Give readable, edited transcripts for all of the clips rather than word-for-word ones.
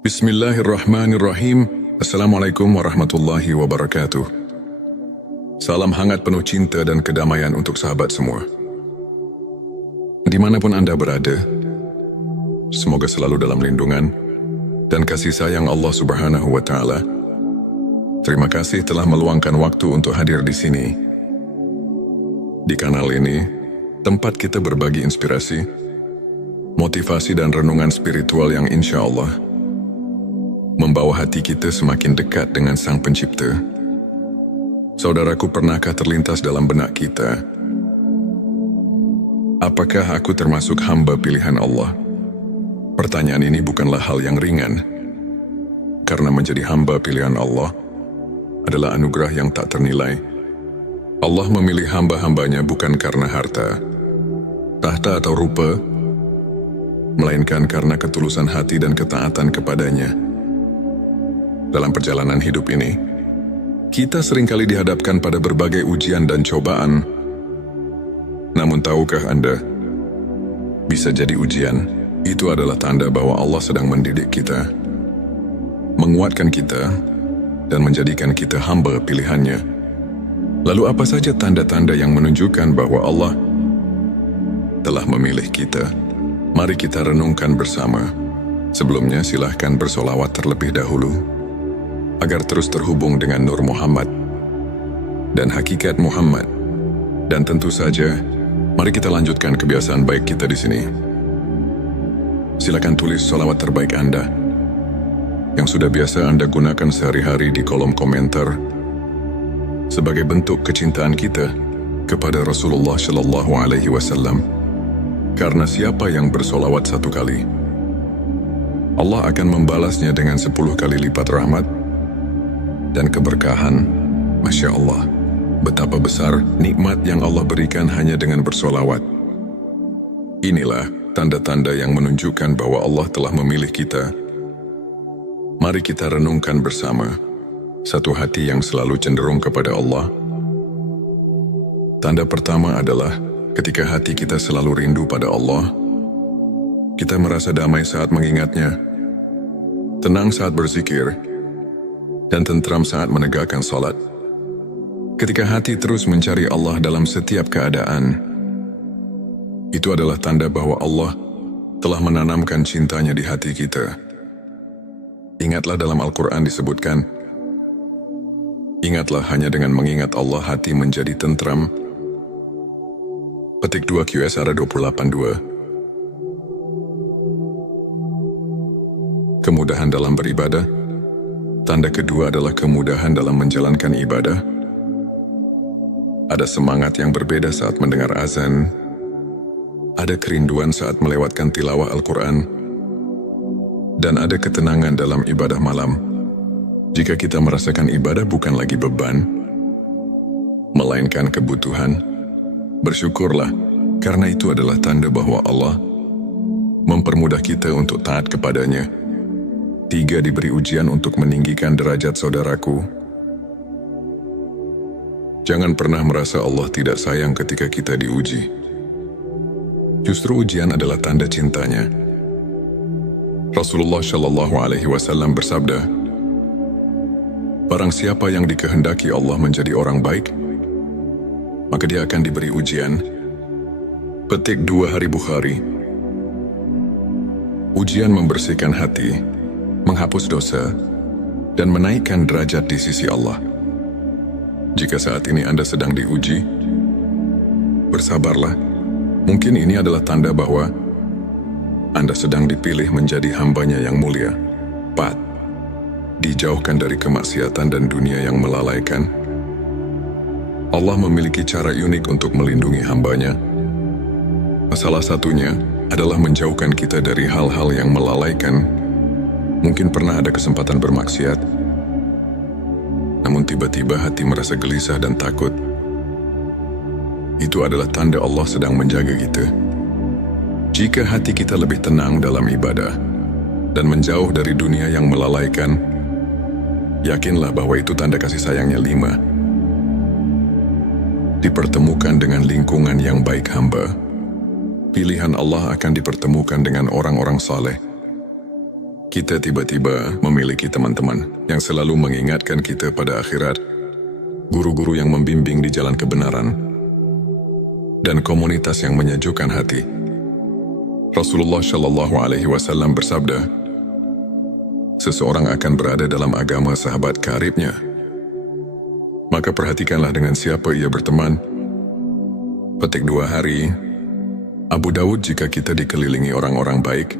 Bismillahirrahmanirrahim. Assalamualaikum warahmatullahi wabarakatuh. Salam hangat penuh cinta dan kedamaian untuk sahabat semua. Dimanapun Anda berada, semoga selalu dalam lindungan dan kasih sayang Allah Subhanahu wa Ta'ala. Terima kasih telah meluangkan waktu untuk hadir di sini. Di kanal ini, tempat kita berbagi inspirasi, motivasi dan renungan spiritual yang insya Allah membawa hati kita semakin dekat dengan Sang Pencipta. Saudaraku, pernahkah terlintas dalam benak kita, apakah aku termasuk hamba pilihan Allah? Pertanyaan ini bukanlah hal yang ringan, karena menjadi hamba pilihan Allah adalah anugerah yang tak ternilai. Allah memilih hamba-hambanya bukan karena harta, tahta atau rupa, melainkan karena ketulusan hati dan ketaatan kepadanya. Dalam perjalanan hidup ini, kita seringkali dihadapkan pada berbagai ujian dan cobaan. Namun tahukah Anda, bisa jadi ujian itu adalah tanda bahwa Allah sedang mendidik kita, menguatkan kita, dan menjadikan kita hamba pilihannya. Lalu apa saja tanda-tanda yang menunjukkan bahwa Allah telah memilih kita? Mari kita renungkan bersama. Sebelumnya silahkan bersolawat terlebih dahulu, agar terus terhubung dengan Nur Muhammad dan hakikat Muhammad. Dan tentu saja, mari kita lanjutkan kebiasaan baik kita di sini. Silakan tulis sholawat terbaik Anda yang sudah biasa Anda gunakan sehari-hari di kolom komentar sebagai bentuk kecintaan kita kepada Rasulullah Shallallahu Alaihi Wasallam. Karena siapa yang bersolawat 1 kali, Allah akan membalasnya dengan 10 kali lipat rahmat dan keberkahan. Masya Allah, betapa besar nikmat yang Allah berikan hanya dengan bersolawat. Inilah tanda-tanda yang menunjukkan bahwa Allah telah memilih kita. Mari kita renungkan bersama. Satu hati yang selalu cenderung kepada Allah. Tanda pertama adalah ketika hati kita selalu rindu pada Allah. Kita merasa damai saat mengingatnya, tenang saat berzikir, dan tentram saat menegakkan salat. Ketika hati terus mencari Allah dalam setiap keadaan, itu adalah tanda bahwa Allah telah menanamkan cintanya di hati kita. Ingatlah dalam Al-Quran disebutkan, ingatlah hanya dengan mengingat Allah hati menjadi tentram. Petik 2 QS 28:2. Kemudahan dalam beribadah. Tanda kedua adalah kemudahan dalam menjalankan ibadah. Ada semangat yang berbeda saat mendengar azan. Ada kerinduan saat melewatkan tilawah Al-Quran. Dan ada ketenangan dalam ibadah malam. Jika kita merasakan ibadah bukan lagi beban, melainkan kebutuhan, bersyukurlah, karena itu adalah tanda bahwa Allah mempermudah kita untuk taat kepadanya. 3. Diberi ujian untuk meninggikan derajat saudaraku. Jangan pernah merasa Allah tidak sayang ketika kita diuji. Justru ujian adalah tanda cintanya. Rasulullah Shallallahu Alaihi Wasallam bersabda, barang siapa yang dikehendaki Allah menjadi orang baik, maka dia akan diberi ujian. Petik 2 Hari Bukhari. Ujian membersihkan hati, menghapus dosa, dan menaikkan derajat di sisi Allah. Jika saat ini Anda sedang diuji, bersabarlah. Mungkin ini adalah tanda bahwa Anda sedang dipilih menjadi hambanya yang mulia. 4. Dijauhkan dari kemaksiatan dan dunia yang melalaikan. Allah memiliki cara unik untuk melindungi hambanya. Salah satunya adalah menjauhkan kita dari hal-hal yang melalaikan. Mungkin pernah ada kesempatan bermaksiat, namun tiba-tiba hati merasa gelisah dan takut. Itu adalah tanda Allah sedang menjaga kita. Jika hati kita lebih tenang dalam ibadah dan menjauh dari dunia yang melalaikan, yakinlah bahwa itu tanda kasih sayangnya. 5. Dipertemukan dengan lingkungan yang baik hamba. Pilihan Allah akan dipertemukan dengan orang-orang saleh. Kita tiba-tiba memiliki teman-teman yang selalu mengingatkan kita pada akhirat, guru-guru yang membimbing di jalan kebenaran, dan komunitas yang menyejukkan hati. Rasulullah Shallallahu Alaihi Wasallam bersabda, seseorang akan berada dalam agama sahabat karibnya. Maka perhatikanlah dengan siapa ia berteman. Petik 2 hari, Abu Dawud, jika kita dikelilingi orang-orang baik,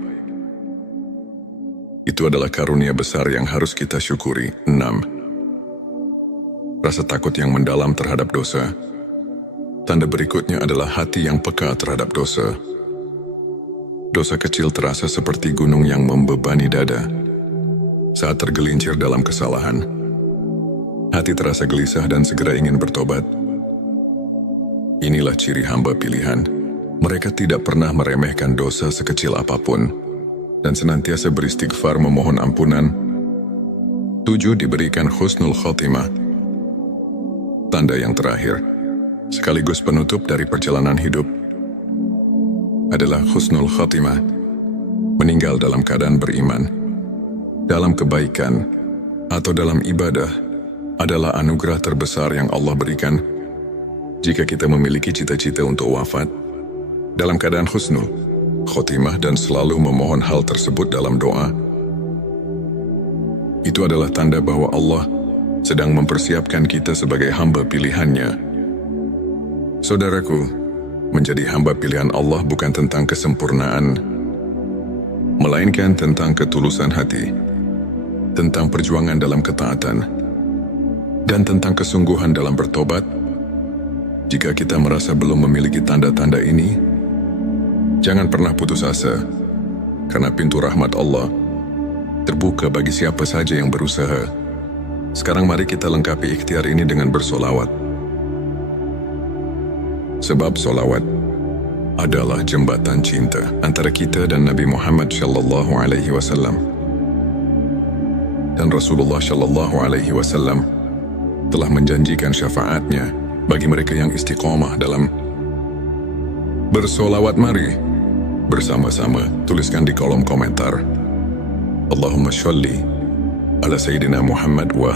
itu adalah karunia besar yang harus kita syukuri. 6. Rasa takut yang mendalam terhadap dosa. Tanda berikutnya adalah hati yang peka terhadap dosa. Dosa kecil terasa seperti gunung yang membebani dada. Saat tergelincir dalam kesalahan, hati terasa gelisah dan segera ingin bertobat. Inilah ciri hamba pilihan. Mereka tidak pernah meremehkan dosa sekecil apapun dan senantiasa beristighfar memohon ampunan. 7. Diberikan husnul khotimah. Tanda yang terakhir, sekaligus penutup dari perjalanan hidup, adalah husnul khotimah. Meninggal dalam keadaan beriman, dalam kebaikan, atau dalam ibadah adalah anugerah terbesar yang Allah berikan. Jika kita memiliki cita-cita untuk wafat dalam keadaan husnul khotimah dan selalu memohon hal tersebut dalam doa, itu adalah tanda bahwa Allah sedang mempersiapkan kita sebagai hamba pilihannya. Saudaraku, menjadi hamba pilihan Allah bukan tentang kesempurnaan, melainkan tentang ketulusan hati, tentang perjuangan dalam ketaatan, dan tentang kesungguhan dalam bertobat. Jika kita merasa belum memiliki tanda-tanda ini, jangan pernah putus asa, karena pintu rahmat Allah terbuka bagi siapa saja yang berusaha. Sekarang mari kita lengkapi ikhtiar ini dengan bersolawat. Sebab solawat adalah jembatan cinta antara kita dan Nabi Muhammad Shallallahu Alaihi Wasallam. Dan Rasulullah Shallallahu Alaihi Wasallam telah menjanjikan syafaatnya bagi mereka yang istiqomah dalam bersolawat. Mari bersama-sama tuliskan di kolom komentar, Allahumma sholli ala Sayyidina Muhammad wa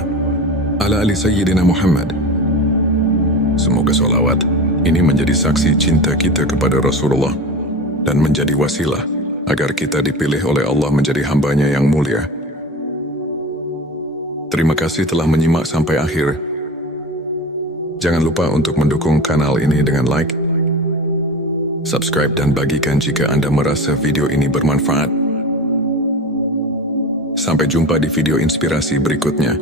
ala ali Sayyidina Muhammad. Semoga solawat ini menjadi saksi cinta kita kepada Rasulullah dan menjadi wasilah agar kita dipilih oleh Allah menjadi hambanya yang mulia. Terima kasih telah menyimak sampai akhir. Jangan lupa untuk mendukung kanal ini dengan like, subscribe, dan bagikan jika Anda merasa video ini bermanfaat. Sampai jumpa di video inspirasi berikutnya.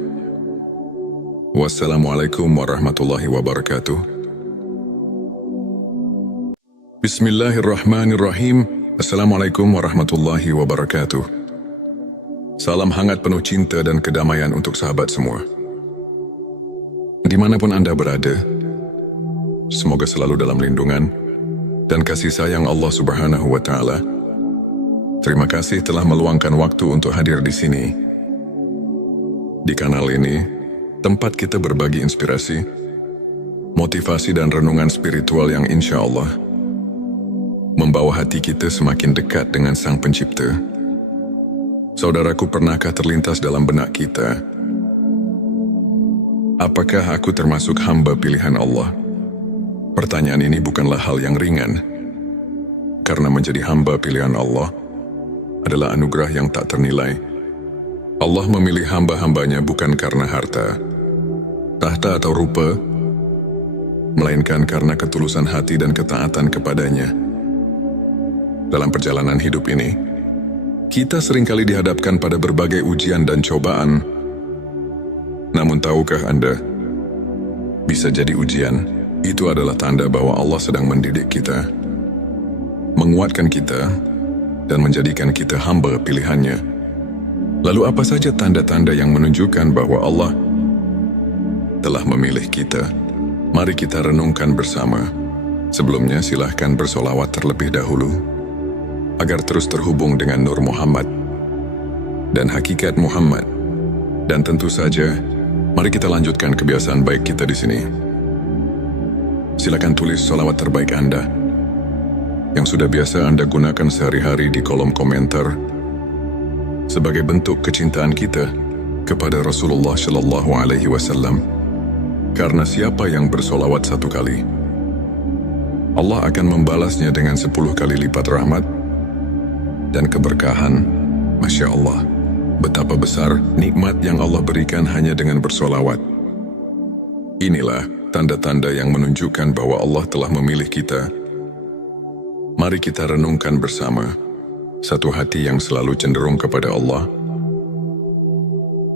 Wassalamualaikum warahmatullahi wabarakatuh. Bismillahirrahmanirrahim. Assalamualaikum warahmatullahi wabarakatuh. Salam hangat penuh cinta dan kedamaian untuk sahabat semua. Dimanapun Anda berada, semoga selalu dalam lindungan dan kasih sayang Allah Subhanahu wa Ta'ala. Terima kasih telah meluangkan waktu untuk hadir di sini. Di kanal ini, tempat kita berbagi inspirasi, motivasi, dan renungan spiritual yang insya Allah membawa hati kita semakin dekat dengan Sang Pencipta. Saudaraku, pernahkah terlintas dalam benak kita, apakah aku termasuk hamba pilihan Allah? Pertanyaan ini bukanlah hal yang ringan, karena menjadi hamba pilihan Allah adalah anugerah yang tak ternilai. Allah memilih hamba-hambanya bukan karena harta, tahta, atau rupa, melainkan karena ketulusan hati dan ketaatan kepadanya. Dalam perjalanan hidup ini, kita seringkali dihadapkan pada berbagai ujian dan cobaan. Namun tahukah Anda, bisa jadi ujian itu adalah tanda bahwa Allah sedang mendidik kita, menguatkan kita, dan menjadikan kita hamba pilihannya. Lalu apa saja tanda-tanda yang menunjukkan bahwa Allah telah memilih kita? Mari kita renungkan bersama. Sebelumnya silahkan bersolawat terlebih dahulu, agar terus terhubung dengan Nur Muhammad dan hakikat Muhammad. Dan tentu saja, mari kita lanjutkan kebiasaan baik kita di sini. Silakan tulis solawat terbaik Anda yang sudah biasa Anda gunakan sehari-hari di kolom komentar. sebagai bentuk kecintaan kita kepada Rasulullah Shallallahu Alaihi Wasallam. Karena siapa yang bersolawat 1 kali, Allah akan membalasnya dengan 10 kali lipat rahmat dan keberkahan. Masya Allah, betapa besar nikmat yang Allah berikan hanya dengan bersolawat. Inilah tanda-tanda yang menunjukkan bahwa Allah telah memilih kita. Mari kita renungkan bersama satu hati yang selalu cenderung kepada Allah.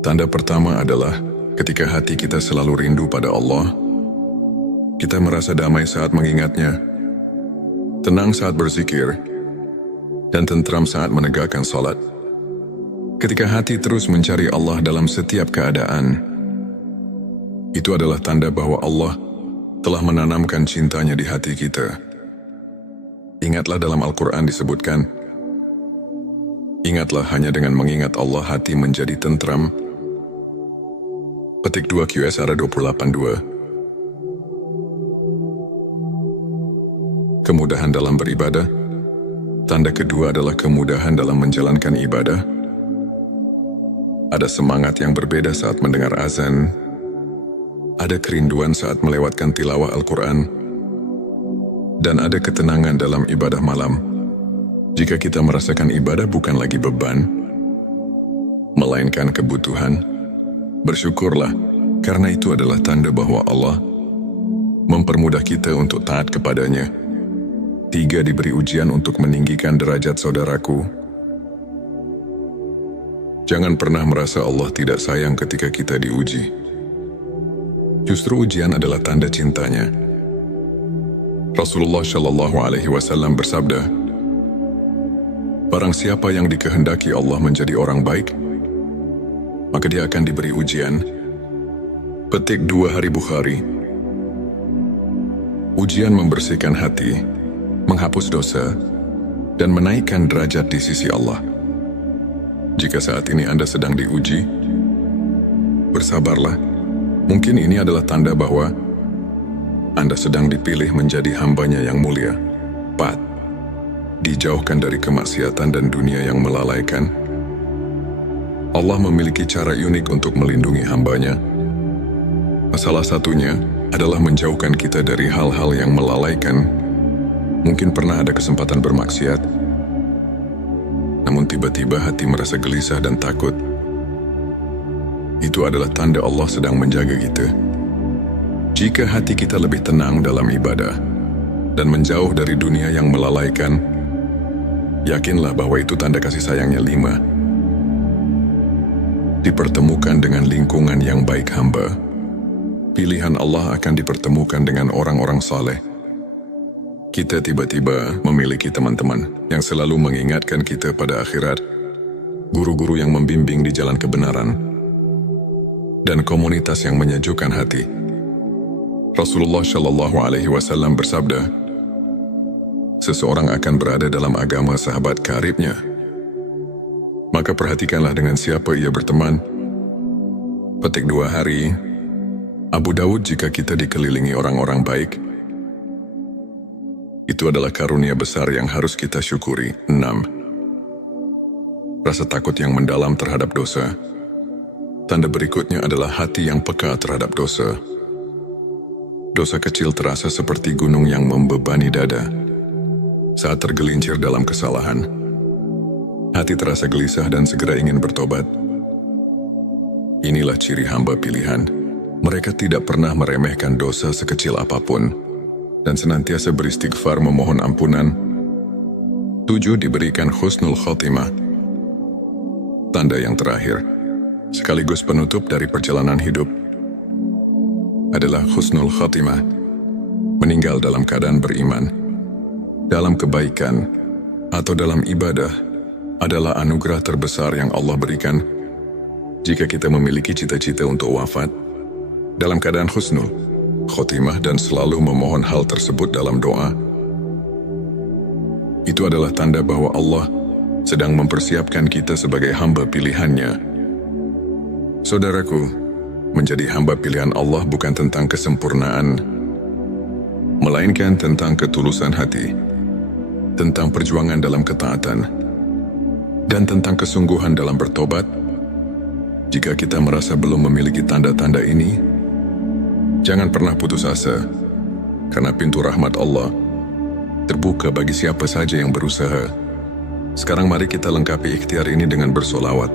Tanda pertama adalah ketika hati kita selalu rindu pada Allah. Kita merasa damai saat mengingatnya, tenang saat berzikir, dan tentram saat menegakkan salat. Ketika hati terus mencari Allah dalam setiap keadaan, itu adalah tanda bahwa Allah telah menanamkan cintanya di hati kita. Ingatlah dalam Al-Quran disebutkan, ingatlah hanya dengan mengingat Allah hati menjadi tentram. Petik 2 QSR 28:2. Kemudahan dalam beribadah. Tanda kedua adalah kemudahan dalam menjalankan ibadah. Ada semangat yang berbeda saat mendengar azan. Ada kerinduan saat melewatkan tilawah Al-Quran. Dan ada ketenangan dalam ibadah malam. Jika kita merasakan ibadah bukan lagi beban, melainkan kebutuhan, bersyukurlah, karena itu adalah tanda bahwa Allah mempermudah kita untuk taat kepadanya. 3. Diberi ujian untuk meninggikan derajat saudaraku. Jangan pernah merasa Allah tidak sayang ketika kita diuji. Justru ujian adalah tanda cintanya. Rasulullah Shallallahu Alaihi Wasallam bersabda, barang siapa yang dikehendaki Allah menjadi orang baik, maka dia akan diberi ujian. Petik 2 Hari Bukhari. Ujian membersihkan hati, menghapus dosa, dan menaikkan derajat di sisi Allah. Jika saat ini Anda sedang diuji, bersabarlah. Mungkin ini adalah tanda bahwa Anda sedang dipilih menjadi hambanya yang mulia. 4. Dijauhkan dari kemaksiatan dan dunia yang melalaikan. Allah memiliki cara unik untuk melindungi hambanya. Salah satunya adalah menjauhkan kita dari hal-hal yang melalaikan. Mungkin pernah ada kesempatan bermaksiat, namun tiba-tiba hati merasa gelisah dan takut. Itu adalah tanda Allah sedang menjaga kita. Jika hati kita lebih tenang dalam ibadah dan menjauh dari dunia yang melalaikan, yakinlah bahwa itu tanda kasih sayangnya. 5. Dipertemukan dengan lingkungan yang baik hamba. Pilihan Allah akan dipertemukan dengan orang-orang saleh. Kita tiba-tiba memiliki teman-teman yang selalu mengingatkan kita pada akhirat, guru-guru yang membimbing di jalan kebenaran, dan komunitas yang menyejukkan hati. Rasulullah Shallallahu Alaihi Wasallam bersabda, seseorang akan berada dalam agama sahabat karibnya. Maka perhatikanlah dengan siapa ia berteman. Petik 2 Hari. Abu Dawud. Jika kita dikelilingi orang-orang baik, itu adalah karunia besar yang harus kita syukuri. 6. Rasa takut yang mendalam terhadap dosa. Tanda berikutnya adalah hati yang peka terhadap dosa. Dosa kecil terasa seperti gunung yang membebani dada. Saat tergelincir dalam kesalahan, hati terasa gelisah dan segera ingin bertobat. Inilah ciri hamba pilihan. Mereka tidak pernah meremehkan dosa sekecil apapun dan senantiasa beristighfar memohon ampunan. 7. Diberikan husnul khotimah. Tanda yang terakhir, sekaligus penutup dari perjalanan hidup, adalah husnul khotimah. Meninggal dalam keadaan beriman, dalam kebaikan, atau dalam ibadah adalah anugerah terbesar yang Allah berikan. Jika kita memiliki cita-cita untuk wafat dalam keadaan husnul khotimah dan selalu memohon hal tersebut dalam doa, itu adalah tanda bahwa Allah sedang mempersiapkan kita sebagai hamba pilihannya. Saudaraku, menjadi hamba pilihan Allah bukan tentang kesempurnaan, melainkan tentang ketulusan hati, tentang perjuangan dalam ketaatan, dan tentang kesungguhan dalam bertobat. Jika kita merasa belum memiliki tanda-tanda ini, jangan pernah putus asa, karena pintu rahmat Allah terbuka bagi siapa saja yang berusaha. Sekarang mari kita lengkapi ikhtiar ini dengan bersolawat.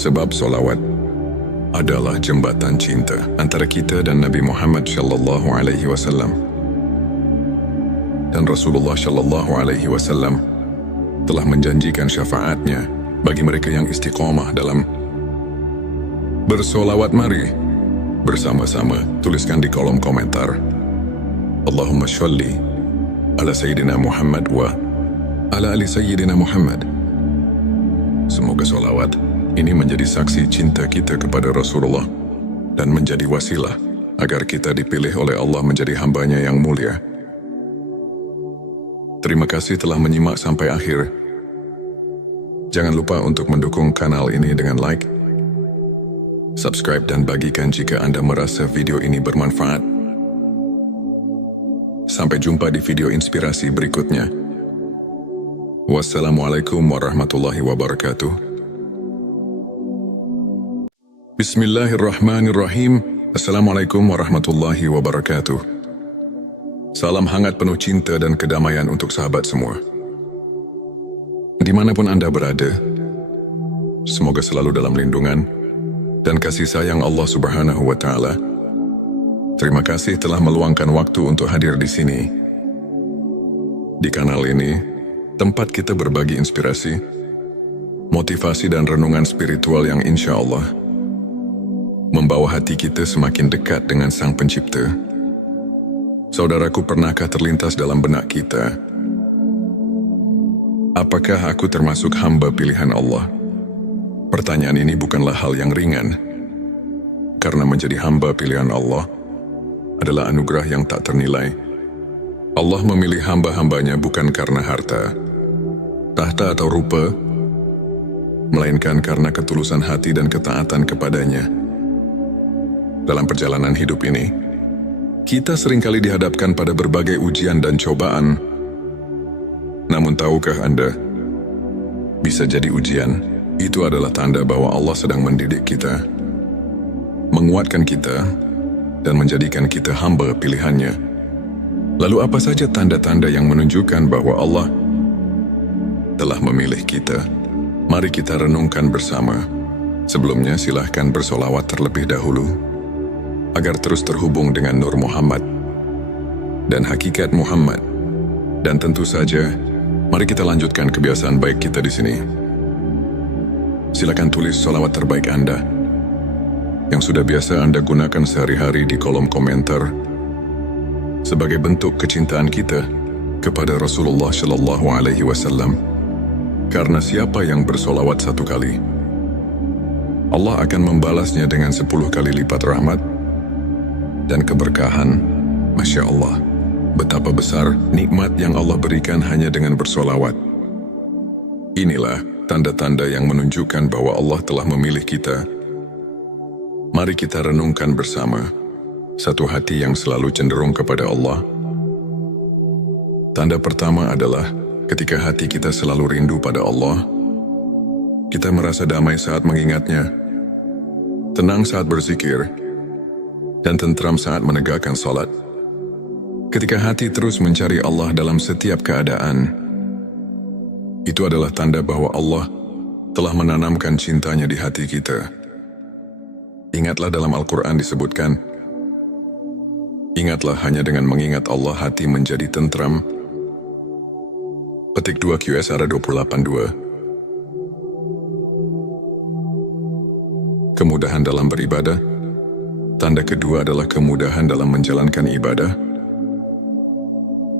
Sebab solawat adalah jembatan cinta antara kita dan Nabi Muhammad SAW. Dan Rasulullah SAW telah menjanjikan syafaatnya bagi mereka yang istiqomah dalam bersolawat. Mari bersama-sama tuliskan di kolom komentar, Allahumma sholli ala Sayyidina Muhammad wa ala ali Sayyidina Muhammad. Semoga solawat ini menjadi saksi cinta kita kepada Rasulullah dan menjadi wasilah agar kita dipilih oleh Allah menjadi hambanya yang mulia. Terima kasih telah menyimak sampai akhir. Jangan lupa untuk mendukung kanal ini dengan like, subscribe dan bagikan jika Anda merasa video ini bermanfaat. Sampai jumpa di video inspirasi berikutnya. Wassalamualaikum warahmatullahi wabarakatuh. Bismillahirrahmanirrahim. Assalamualaikum warahmatullahi wabarakatuh. Salam hangat penuh cinta dan kedamaian untuk sahabat semua. Dimanapun Anda berada, semoga selalu dalam lindungan dan kasih sayang Allah Subhanahu wa Ta'ala. Terima kasih telah meluangkan waktu untuk hadir di sini. Di kanal ini, tempat kita berbagi inspirasi, motivasi dan renungan spiritual yang insya Allah membawa hati kita semakin dekat dengan Sang Pencipta. Saudaraku, pernahkah terlintas dalam benak kita, apakah aku termasuk hamba pilihan Allah? Pertanyaan ini bukanlah hal yang ringan, karena menjadi hamba pilihan Allah adalah anugerah yang tak ternilai. Allah memilih hamba-hambanya bukan karena harta, tahta atau rupa, melainkan karena ketulusan hati dan ketaatan kepadanya. Dalam perjalanan hidup ini, kita seringkali dihadapkan pada berbagai ujian dan cobaan. Namun tahukah Anda, bisa jadi ujian itu adalah tanda bahwa Allah sedang mendidik kita, menguatkan kita, dan menjadikan kita hamba pilihannya. Lalu apa saja tanda-tanda yang menunjukkan bahwa Allah telah memilih kita? Mari kita renungkan bersama. Sebelumnya silahkan bersolawat terlebih dahulu, agar terus terhubung dengan Nur Muhammad dan hakikat Muhammad. Dan tentu saja, mari kita lanjutkan kebiasaan baik kita di sini. Silakan tulis solawat terbaik Anda yang sudah biasa Anda gunakan sehari-hari di kolom komentar sebagai bentuk kecintaan kita kepada Rasulullah SAW. Karena siapa yang bersolawat 1 kali, Allah akan membalasnya dengan 10 kali lipat rahmat dan keberkahan. Masya Allah, betapa besar nikmat yang Allah berikan hanya dengan bersolawat. Inilah tanda-tanda yang menunjukkan bahwa Allah telah memilih kita. Mari kita renungkan bersama. Satu hati yang selalu cenderung kepada Allah. Tanda pertama adalah ketika hati kita selalu rindu pada Allah. Kita merasa damai saat mengingatnya, tenang saat berzikir, dan tentram saat menegakkan salat. Ketika hati terus mencari Allah dalam setiap keadaan, itu adalah tanda bahwa Allah telah menanamkan cintanya di hati kita. Ingatlah dalam Al-Quran disebutkan, ingatlah hanya dengan mengingat Allah hati menjadi tentram. Petik 2 QSR 28:2. Kemudahan dalam beribadah. Tanda kedua adalah kemudahan dalam menjalankan ibadah.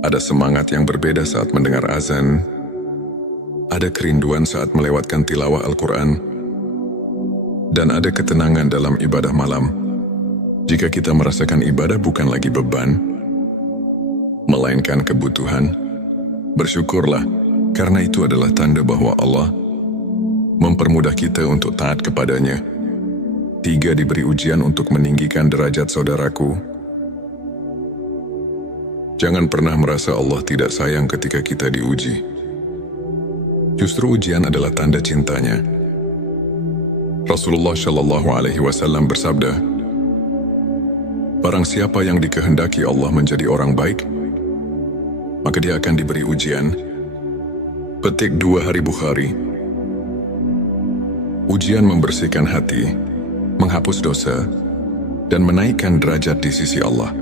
Ada semangat yang berbeda saat mendengar azan. Ada kerinduan saat melewatkan tilawah Al-Quran. Dan ada ketenangan dalam ibadah malam. Jika kita merasakan ibadah bukan lagi beban, melainkan kebutuhan, bersyukurlah, karena itu adalah tanda bahwa Allah mempermudah kita untuk taat kepadanya. 3. Diberi ujian untuk meninggikan derajat saudaraku. Jangan pernah merasa Allah tidak sayang ketika kita diuji. Justru ujian adalah tanda cintanya. Rasulullah Shallallahu Alaihi Wasallam bersabda, "Barang siapa yang dikehendaki Allah menjadi orang baik, maka dia akan diberi ujian." Petik 2 Hari Bukhari. Ujian membersihkan hati, menghapus dosa, dan menaikkan derajat di sisi Allah.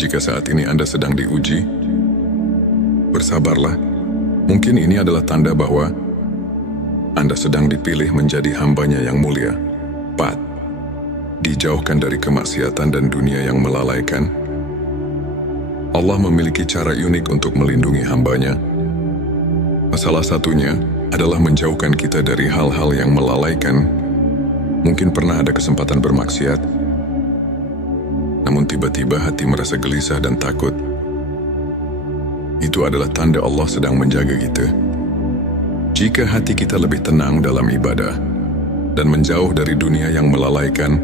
Jika saat ini Anda sedang diuji, bersabarlah. Mungkin ini adalah tanda bahwa Anda sedang dipilih menjadi hambanya yang mulia. 4. Dijauhkan dari kemaksiatan dan dunia yang melalaikan. Allah memiliki cara unik untuk melindungi hambanya. Salah satunya adalah menjauhkan kita dari hal-hal yang melalaikan. Mungkin pernah ada kesempatan bermaksiat, namun tiba-tiba hati merasa gelisah dan takut. Itu adalah tanda Allah sedang menjaga kita. Jika hati kita lebih tenang dalam ibadah dan menjauh dari dunia yang melalaikan,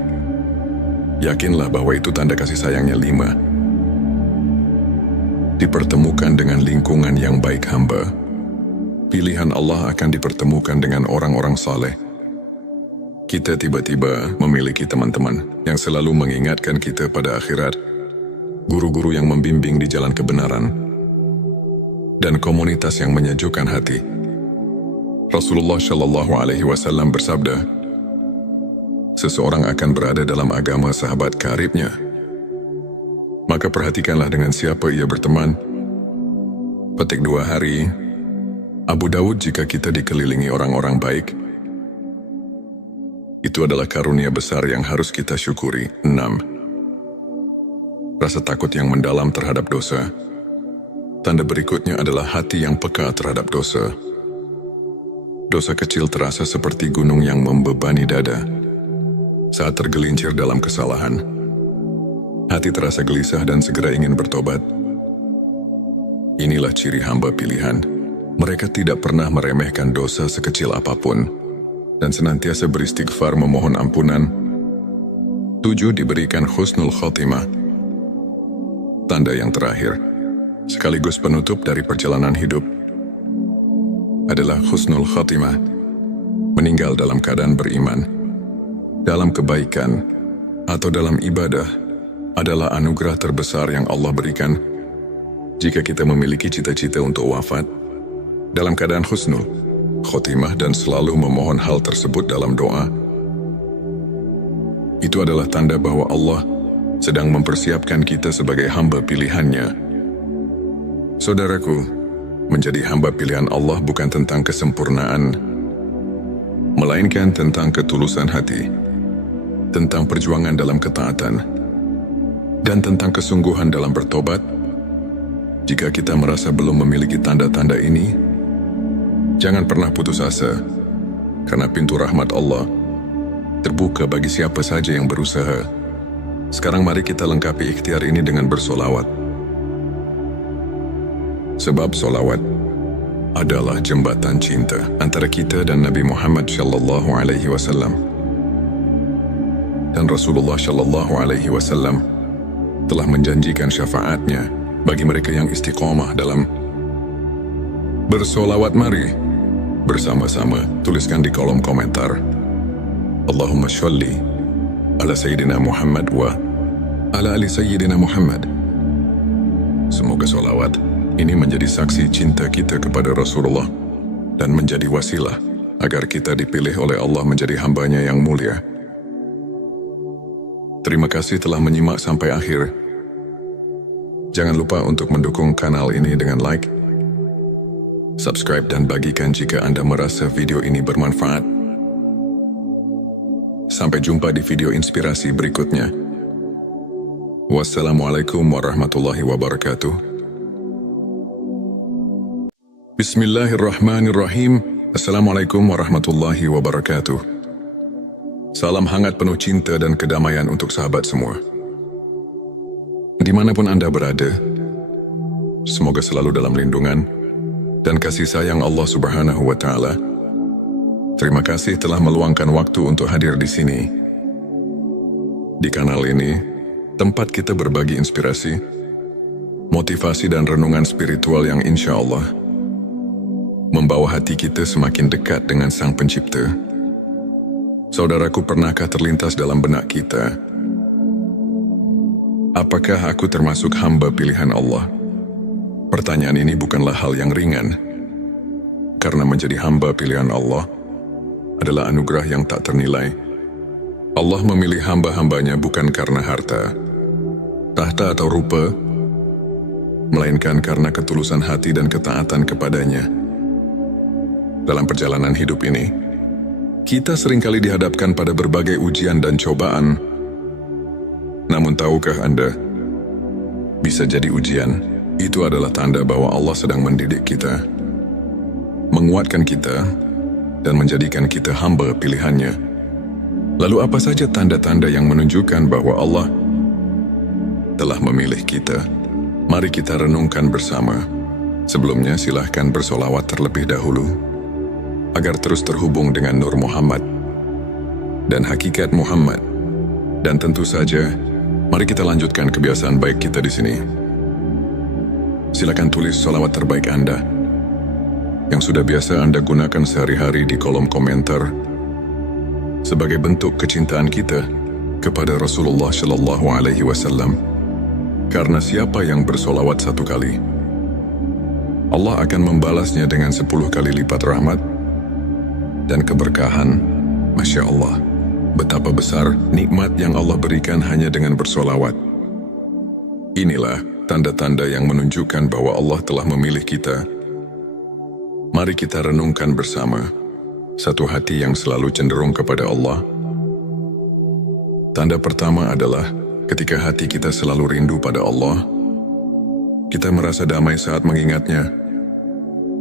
yakinlah bahwa itu tanda kasih sayangnya. 5. Dipertemukan dengan lingkungan yang baik hamba. Pilihan Allah akan dipertemukan dengan orang-orang saleh. Kita tiba-tiba memiliki teman-teman yang selalu mengingatkan kita pada akhirat, guru-guru yang membimbing di jalan kebenaran, dan komunitas yang menyejukkan hati. Rasulullah Shallallahu Alaihi Wasallam bersabda, "Seseorang akan berada dalam agama sahabat karibnya. Maka perhatikanlah dengan siapa ia berteman." Petik 2 Hari. Abu Dawud, jika kita dikelilingi orang-orang baik, itu adalah karunia besar yang harus kita syukuri. 6. Rasa takut yang mendalam terhadap dosa. Tanda berikutnya adalah hati yang peka terhadap dosa. Dosa kecil terasa seperti gunung yang membebani dada. Saat tergelincir dalam kesalahan, hati terasa gelisah dan segera ingin bertobat. Inilah ciri hamba pilihan. Mereka tidak pernah meremehkan dosa sekecil apapun dan senantiasa beristighfar memohon ampunan. 7. Diberikan husnul khotimah. Tanda yang terakhir, sekaligus penutup dari perjalanan hidup, adalah husnul khotimah. Meninggal dalam keadaan beriman, dalam kebaikan, atau dalam ibadah adalah anugerah terbesar yang Allah berikan. Jika kita memiliki cita-cita untuk wafat dalam keadaan husnul khotimah dan selalu memohon hal tersebut dalam doa, itu adalah tanda bahwa Allah sedang mempersiapkan kita sebagai hamba pilihannya. Saudaraku, menjadi hamba pilihan Allah bukan tentang kesempurnaan, melainkan tentang ketulusan hati, tentang perjuangan dalam ketaatan, dan tentang kesungguhan dalam bertobat. Jika kita merasa belum memiliki tanda-tanda ini, jangan pernah putus asa, karena pintu rahmat Allah terbuka bagi siapa saja yang berusaha. Sekarang mari kita lengkapi ikhtiar ini dengan bersolawat. Sebab solawat adalah jembatan cinta antara kita dan Nabi Muhammad Shallallahu Alaihi Wasallam. Dan Rasulullah Shallallahu Alaihi Wasallam telah menjanjikan syafaatnya bagi mereka yang istiqomah dalam bersolawat. Mari bersama-sama tuliskan di kolom komentar, Allahumma sholli ala Sayyidina Muhammad wa ala ali Sayyidina Muhammad. Semoga solawat ini menjadi saksi cinta kita kepada Rasulullah dan menjadi wasilah agar kita dipilih oleh Allah menjadi hambanya yang mulia. Terima kasih telah menyimak sampai akhir. Jangan lupa untuk mendukung kanal ini dengan like, subscribe, dan bagikan jika Anda merasa video ini bermanfaat. Sampai jumpa di video inspirasi berikutnya. Wassalamualaikum warahmatullahi wabarakatuh. Bismillahirrahmanirrahim. Assalamualaikum warahmatullahi wabarakatuh. Salam hangat penuh cinta dan kedamaian untuk sahabat semua. Dimanapun Anda berada, semoga selalu dalam lindungan dan kasih sayang Allah Subhanahu wa Ta'ala. Terima kasih telah meluangkan waktu untuk hadir di sini. Di kanal ini, tempat kita berbagi inspirasi, motivasi, dan renungan spiritual yang insya Allah membawa hati kita semakin dekat dengan Sang Pencipta. Saudaraku, pernahkah terlintas dalam benak kita, apakah aku termasuk hamba pilihan Allah? Pertanyaan ini bukanlah hal yang ringan, karena menjadi hamba pilihan Allah adalah anugerah yang tak ternilai. Allah memilih hamba-hambanya bukan karena harta, tahta atau rupa, melainkan karena ketulusan hati dan ketaatan kepadanya. Dalam perjalanan hidup ini, kita seringkali dihadapkan pada berbagai ujian dan cobaan. Namun tahukah Anda, bisa jadi ujian itu adalah tanda bahwa Allah sedang mendidik kita, menguatkan kita, dan menjadikan kita hamba pilihannya. Lalu apa saja tanda-tanda yang menunjukkan bahwa Allah telah memilih kita? Mari kita renungkan bersama. Sebelumnya silahkan bersolawat terlebih dahulu, agar terus terhubung dengan Nur Muhammad dan hakikat Muhammad. Dan tentu saja, mari kita lanjutkan kebiasaan baik kita di sini. Silakan tulis solawat terbaik Anda yang sudah biasa Anda gunakan sehari-hari di kolom komentar sebagai bentuk kecintaan kita kepada Rasulullah Shallallahu Alaihi Wasallam. Karena siapa yang bersolawat 1 kali, Allah akan membalasnya dengan 10 kali lipat rahmat dan keberkahan. Masya Allah, betapa besar nikmat yang Allah berikan hanya dengan bersolawat. Inilah tanda-tanda yang menunjukkan bahwa Allah telah memilih kita. Mari kita renungkan bersama. Satu hati yang selalu cenderung kepada Allah. Tanda pertama adalah ketika hati kita selalu rindu pada Allah. Kita merasa damai saat mengingatnya,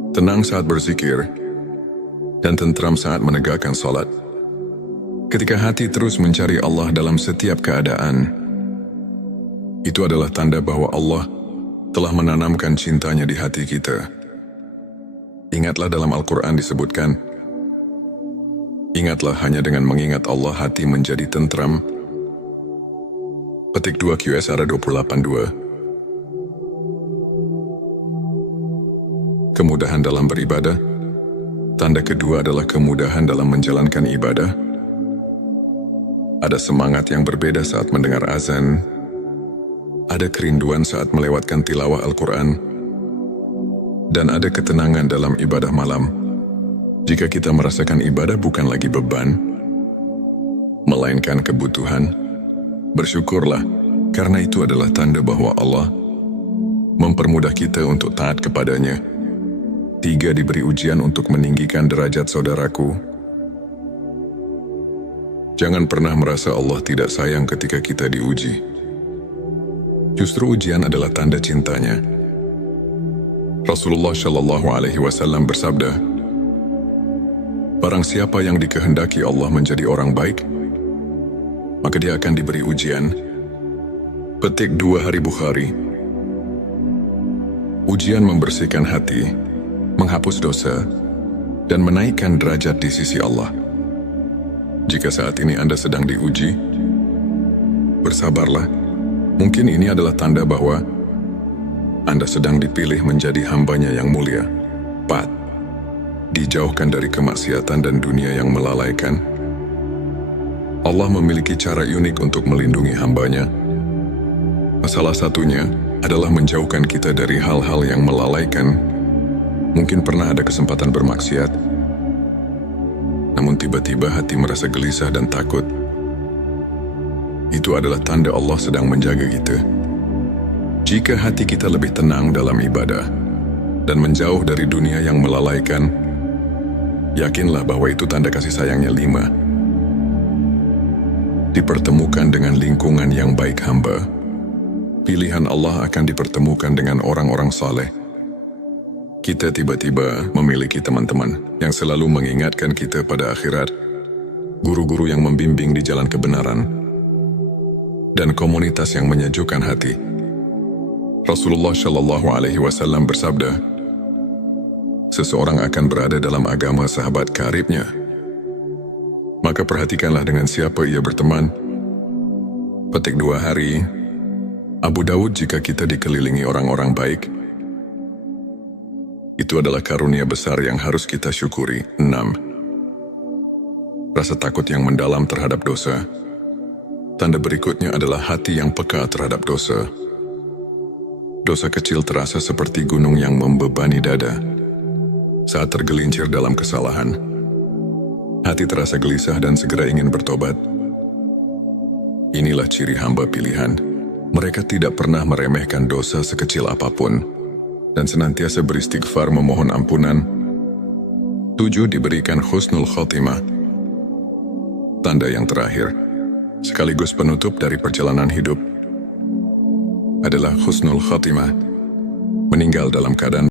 tenang saat berzikir, dan tentram saat menegakkan salat. Ketika hati terus mencari Allah dalam setiap keadaan, itu adalah tanda bahwa Allah telah menanamkan cintanya di hati kita. Ingatlah dalam Al-Quran disebutkan, ingatlah hanya dengan mengingat Allah hati menjadi tentram. Petik 2 QSR 28:2. Kemudahan dalam beribadah. Tanda kedua adalah kemudahan dalam menjalankan ibadah. Ada semangat yang berbeda saat mendengar azan. Ada kerinduan saat melewatkan tilawah Al-Quran. Dan ada ketenangan dalam ibadah malam. Jika kita merasakan ibadah bukan lagi beban, melainkan kebutuhan, bersyukurlah, karena itu adalah tanda bahwa Allah mempermudah kita untuk taat kepadanya. 3. Diberi ujian untuk meninggikan derajat saudaraku. Jangan pernah merasa Allah tidak sayang ketika kita diuji. Justru ujian adalah tanda cintanya. Rasulullah Shallallahu Alaihi Wasallam bersabda, barang siapa yang dikehendaki Allah menjadi orang baik, maka dia akan diberi ujian. Petik 2 Hari Bukhari. Ujian membersihkan hati, menghapus dosa, dan menaikkan derajat di sisi Allah. Jika saat ini Anda sedang diuji, bersabarlah. Mungkin ini adalah tanda bahwa Anda sedang dipilih menjadi hambanya yang mulia. 4. Dijauhkan dari kemaksiatan dan dunia yang melalaikan. Allah memiliki cara unik untuk melindungi hambanya. Salah satunya adalah menjauhkan kita dari hal-hal yang melalaikan. Mungkin pernah ada kesempatan bermaksiat, namun tiba-tiba hati merasa gelisah dan takut. Itu adalah tanda Allah sedang menjaga kita. Jika hati kita lebih tenang dalam ibadah dan menjauh dari dunia yang melalaikan, yakinlah bahwa itu tanda kasih sayangnya. 5. Dipertemukan dengan lingkungan yang baik hamba. Pilihan Allah akan dipertemukan dengan orang-orang saleh. Kita tiba-tiba memiliki teman-teman yang selalu mengingatkan kita pada akhirat, guru-guru yang membimbing di jalan kebenaran, dan komunitas yang menyejukkan hati. Rasulullah Shallallahu Alaihi Wasallam bersabda, seseorang akan berada dalam agama sahabat karibnya. Maka perhatikanlah dengan siapa ia berteman. Petik 2 Hari Abu Daud. Jika kita dikelilingi orang-orang baik, Itu adalah karunia besar yang harus kita syukuri. 6. Rasa takut yang mendalam terhadap dosa. Tanda berikutnya adalah hati yang peka terhadap dosa. Dosa kecil terasa seperti gunung yang membebani dada. Saat tergelincir dalam kesalahan, hati terasa gelisah dan segera ingin bertobat. Inilah ciri hamba pilihan. Mereka tidak pernah meremehkan dosa sekecil apapun dan senantiasa beristighfar memohon ampunan. 7. Diberikan husnul khotimah. Tanda yang terakhir, sekaligus penutup dari perjalanan hidup, adalah husnul khotimah, meninggal dalam keadaan